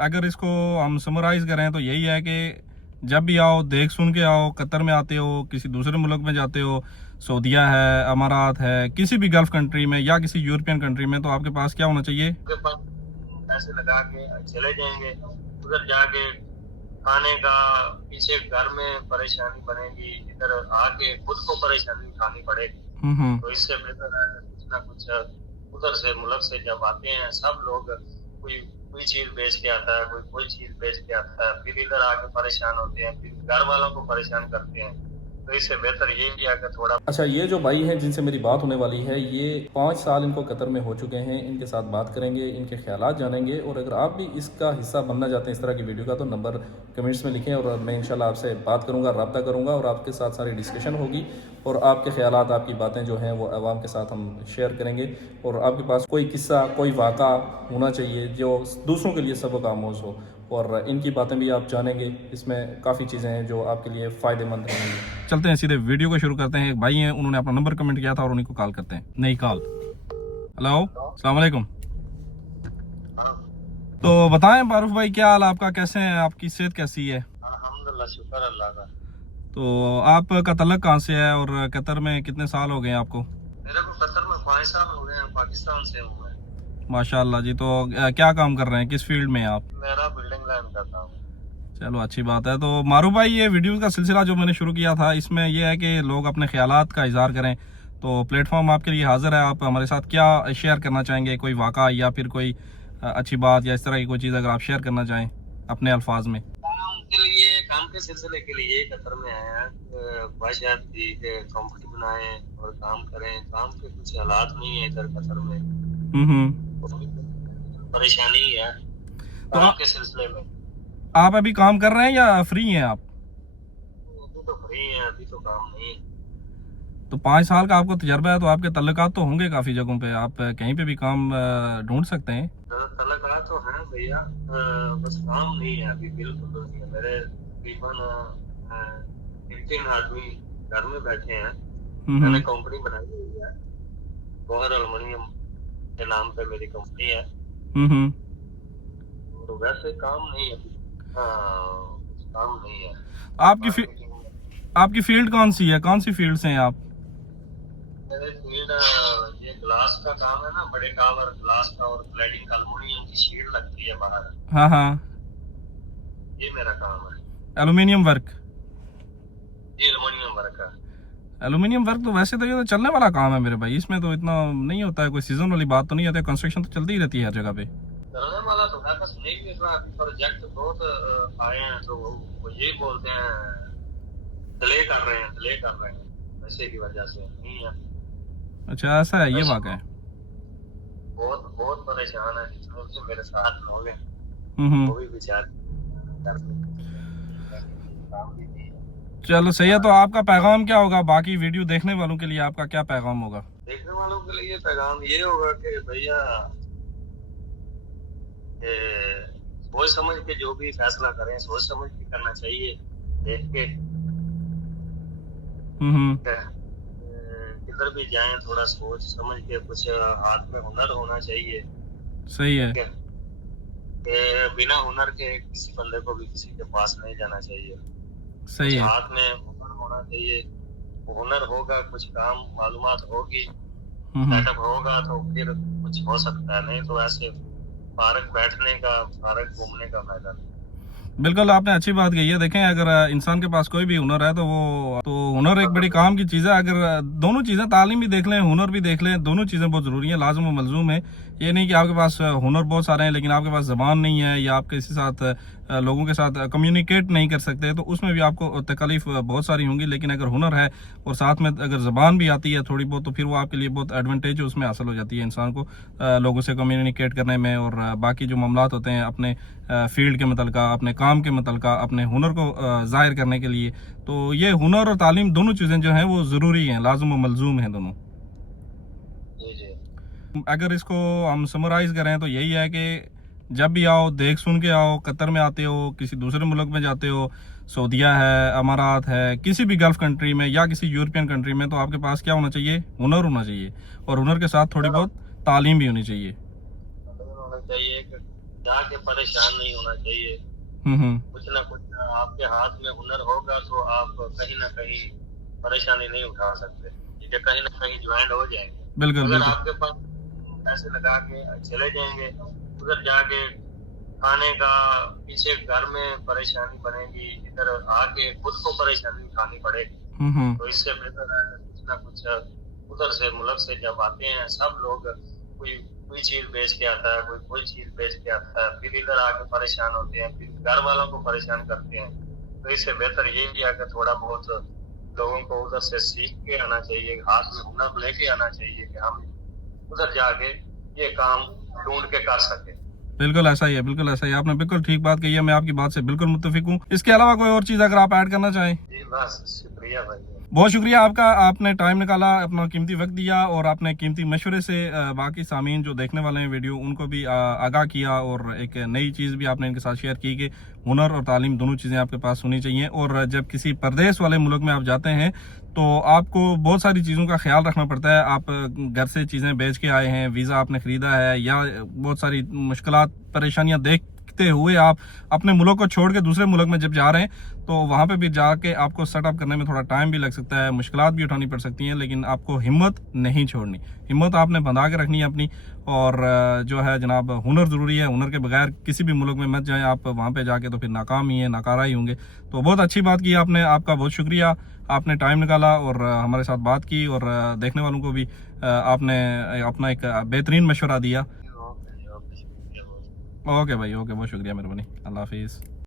अगर इसको हम समराइज करें तो यही है कि जब भी आओ देख सुन के आओ। कतर में आते हो, किसी दूसरे मुल्क में जाते हो, सऊदीया है, अमारात है, किसी भी गल्फ कंट्री में या किसी यूरोपियन कंट्री में, तो आपके पास क्या होना चाहिए? पैसे लगा के चले जाएंगे, उधर जाके खाने का पीछे घर में परेशानी बनेगी, इधर आके खुद को परेशानी उठानी पड़ेगी। तो इससे बेहतर है कुछ ना कुछ उधर से मुल्क से जब आते हैं सब लोग, कोई चीज बेच के आता है, कोई चीज बेच के आता है, फिर इधर आके परेशान होते हैं, फिर घर वालों को परेशान करते हैं। तो इससे बेहतर ये भी आकर थोड़ा। अच्छा, ये जो भाई हैं जिनसे मेरी बात होने वाली है, ये 5 साल इनको कतर में हो चुके हैं। इनके साथ बात करेंगे, इनके ख्यालात जानेंगे, और अगर आप भी इसका हिस्सा बनना चाहते हैं इस तरह की वीडियो का, तो नंबर कमेंट्स में लिखें और मैं इंशाल्लाह आपसे बात करूंगा, रब्ता करूंगा और आपके साथ सारी डिस्कशन होगी और आपके ख्यालात, आपकी बातें जो हैं वो अवाम के साथ हम शेयर करेंगे। और आपके पास कोई किस्सा, कोई वाक़ा होना चाहिए जो दूसरों के लिए सबक आमोज़ हो, और इनकी बातें भी आप जानेंगे। इसमें काफ़ी चीज़ें हैं जो आपके लिए फ़ायदेमंद रहेंगी। चलते हैं, सीधे वीडियो को शुरू करते हैं। एक भाई हैं, उन्होंने अपना नंबर कमेंट किया था और उन्हीं को कॉल करते हैं। नई कॉल। हेलो, अस्सलाम वालेकुम। तो बताएं मारूफ भाई, क्या हाल आपका, कैसे हैं, आपकी सेहत कैसी है? अल्हम्दुलिल्लाह, शुक्र अल्लाह का। तो आपका तल्लक कहाँ से है और कतर में कितने साल हो गए आपको? मेरे को कतर में 5 साल हो गए हैं, पाकिस्तान से हूँ मैं। माशाल्लाह जी। तो क्या काम कर रहे हैं, किस फील्ड में आप? मेरा बिल्डिंग लाइन का काम है। चलो, अच्छी बात है। तो मारूफ भाई, ये वीडियो का सिलसिला जो मैंने शुरू किया था, इसमें यह है कि लोग अपने ख्यालात का इजहार करें। तो प्लेटफॉर्म आपके लिए हाजिर है। आप हमारे साथ क्या शेयर करना चाहेंगे, कोई वाक़ा या फिर कोई अच्छी बात या इस तरह की कोई चीज़ अगर आप शेयर करना चाहें अपने अल्फाज में? काम के सिलसिले के लिए कतर में आए हैं, बादशाह की कंपनी बनाए और काम करें। काम के कुछ हालात नहीं है इधर कतर में, परेशानी है तो काम के सिलसिले में। आप अभी काम कर रहे हैं या फ्री हैं आप? अभी तो फ्री हैं, अभी तो काम नहीं। तो 5 साल का आपको तजर्बा है, तो आपके तल्लुकात तो होंगे काफ़ी जगहों पे, आप कहीं पे भी काम ढूंढ सकते हैं। तल्लुकात तो हैं भैया, बस काम नहीं है अभी, बिल्कुल तो नहीं है। मेरे तकरीबन 15 आदमी घर में बैठे हैं। मैंने कंपनी बनाई हुई है, गौहर एल्युमिनियम के नाम पे मेरी कंपनी है। तो वैसे काम नहीं है अभी, काम नहीं है। आपकी फील्ड कौन सी है, कौन सी फील्ड से हैं आप? मेरे फील्ड ये ग्लास का काम है ना, बड़े कावर ग्लास का, और क्लैडिंग एल्युमिनियम की शीट लगती है बाहर। हाँ हाँ, ये मेरा काम है। Aluminium work. ये एल्युमिनियम वर्क है। एल्युमिनियम वर्क तो वैसे तो ये तो चलने वाला काम है मेरे भाई, इसमें तो इतना नहीं होता है, कोई सीजन वाली बात तो नहीं होती, कंस्ट्रक्शन तो चलती ही रहती है हर जगह पे। चलने वाला तो है, बस नहीं मिल रहा अभी। प्रोजेक्ट बहुत आए हैं तो वो ये बोलते हैं डिले कर रहे हैं पैसे की वजह से नहीं है। अच्छा, ऐसा है, ये वाक़ है। बहुत बहुत परेशान है, जितने मेरे साथ लोग हैं वो भी बेचारे काम भी नहीं है। चलो सही है। तो आपका पैगाम क्या होगा बाकी वीडियो देखने वालों के लिए, आपका क्या पैगाम होगा? देखने वालों के लिए पैगाम ये होगा कि भैया सोच समझ के जो भी फैसला करें, सोच समझ के करना चाहिए, देख के। किधर भी जाएं थोड़ा सोच समझ के, कुछ हाथ में हुनर होना चाहिए। सही है। बिना हुनर के किसी बंदे को भी किसी के पास नहीं जाना चाहिए। सही है। हाथ में हुनर होना चाहिए, हुनर होगा, कुछ काम मालूमात होगी, सेटअप होगा तो फिर कुछ हो सकता है, नहीं तो ऐसे पार्क बैठने का, पार्क घूमने का फायदा नहीं। बिल्कुल, आपने अच्छी बात कही है। देखें, अगर इंसान के पास कोई भी हुनर है तो हुनर एक बड़ी काम की चीज़ है। अगर दोनों चीज़ें, तालीम भी देख लें, हुनर भी देख लें, दोनों चीज़ें बहुत ज़रूरी हैं, लाज़िम व मलज़ूम है। ये नहीं कि आपके पास हुनर बहुत सारे हैं लेकिन आपके पास ज़बान नहीं है या आप किसी साथ लोगों के साथ कम्युनिकेट नहीं कर सकते, तो उसमें भी आपको तकलीफ बहुत सारी होंगी। लेकिन अगर हुनर है और साथ में अगर ज़बान भी आती है थोड़ी बहुत, तो फिर वो आपके लिए बहुत एडवांटेज उसमें हासिल हो जाती है इंसान को, लोगों से कम्युनिकेट करने में और बाकी जो मामलात होते हैं अपने फील्ड के मुतल्लिक़, अपने काम के मुतल्लिक़, अपने हुनर को ज़ाहिर करने के लिए। तो ये हुनर और तालीम दोनों चीज़ें जो हैं वो ज़रूरी हैं, लाज़िम व मलज़ूम हैं दोनों। अगर इसको हम समराइज़ करें तो यही है कि जब भी आओ देख सुन के आओ। कतर में आते हो, किसी दूसरे मुल्क में जाते हो, सऊदीया है, अमारात है, किसी भी गल्फ कंट्री में या किसी यूरोपियन कंट्री में, तो आपके पास क्या होना चाहिए? हुनर होना चाहिए, और हुनर के साथ थोड़ी बहुत तालीम भी होनी चाहिए। जाके परेशान नहीं होना चाहिए। कुछ ना कुछ आपके हाथ में हुनर होगा तो आप कहीं ना कहीं परेशानी नहीं उठा सकते, ये कहीं ना कहीं ज्वाइंट हो जाएंगे। बिल्कुल अगर बिल्कुल आपके पास पैसे लगा के चले जाएंगे, उधर जाके खाने का पीछे घर में परेशानी बनेगी, इधर आके खुद को परेशानी उठानी पड़ेगी। तो इससे बेहतर है कुछ ना कुछ उधर से मुल्क से जब आते हैं सब लोग, कोई चीज बेच के आता है, कोई चीज बेच के आता है, फिर इधर आके परेशान होते हैं, फिर घर वालों को परेशान करते हैं। तो इससे बेहतर ये भी है कि थोड़ा बहुत लोगों को उधर से सीख के आना चाहिए, हाथ में हुनर लेके आना चाहिए कि हम उधर जाके ये काम ढूंढ के कर सके। बिल्कुल ऐसा ही है, बिल्कुल ऐसा ही। आपने बिल्कुल ठीक बात कही है, मैं आपकी बात से बिल्कुल मुत्तफिक हूँ। इसके अलावा कोई और चीज अगर आप ऐड करना चाहें? जी बस शुक्रिया भाई, बहुत शुक्रिया आपका, आपने टाइम निकाला, अपना कीमती वक्त दिया और आपने कीमती मशवरे से बाकी सामीन जो देखने वाले हैं वीडियो उनको भी आगाह किया और एक नई चीज़ भी आपने इनके साथ शेयर की कि हुनर और तालीम दोनों चीज़ें आपके पास होनी चाहिए। और जब किसी परदेश वाले मुल्क में आप जाते हैं तो आपको बहुत सारी चीज़ों का ख्याल रखना पड़ता है। आप घर से चीज़ें बेच के आए हैं, वीज़ा आपने ख़रीदा है या बहुत सारी मुश्किलात परेशानियाँ देखते हुए आप अपने मुल्क को छोड़ के दूसरे मुल्क में जब जा रहे हैं तो वहाँ पे भी जाके आपको सेटअप करने में थोड़ा टाइम भी लग सकता है, मुश्किलात भी उठानी पड़ सकती हैं, लेकिन आपको हिम्मत नहीं छोड़नी, हिम्मत आपने बंधा के रखनी है अपनी। और जो है जनाब, हुनर ज़रूरी है, हुनर के बगैर किसी भी मुल्क में मत जाएं आप, वहाँ पे जाके तो फिर नाकाम ही है, नाकारा ही होंगे। तो बहुत अच्छी बात की आपने, आपका बहुत शुक्रिया, आपने टाइम निकाला और हमारे साथ बात की और देखने वालों को भी आपने अपना एक बेहतरीन मशवरा दिया। ओके भाई, ओके, बहुत शुक्रिया, मेहरबानी, अल्लाह हाफिज़।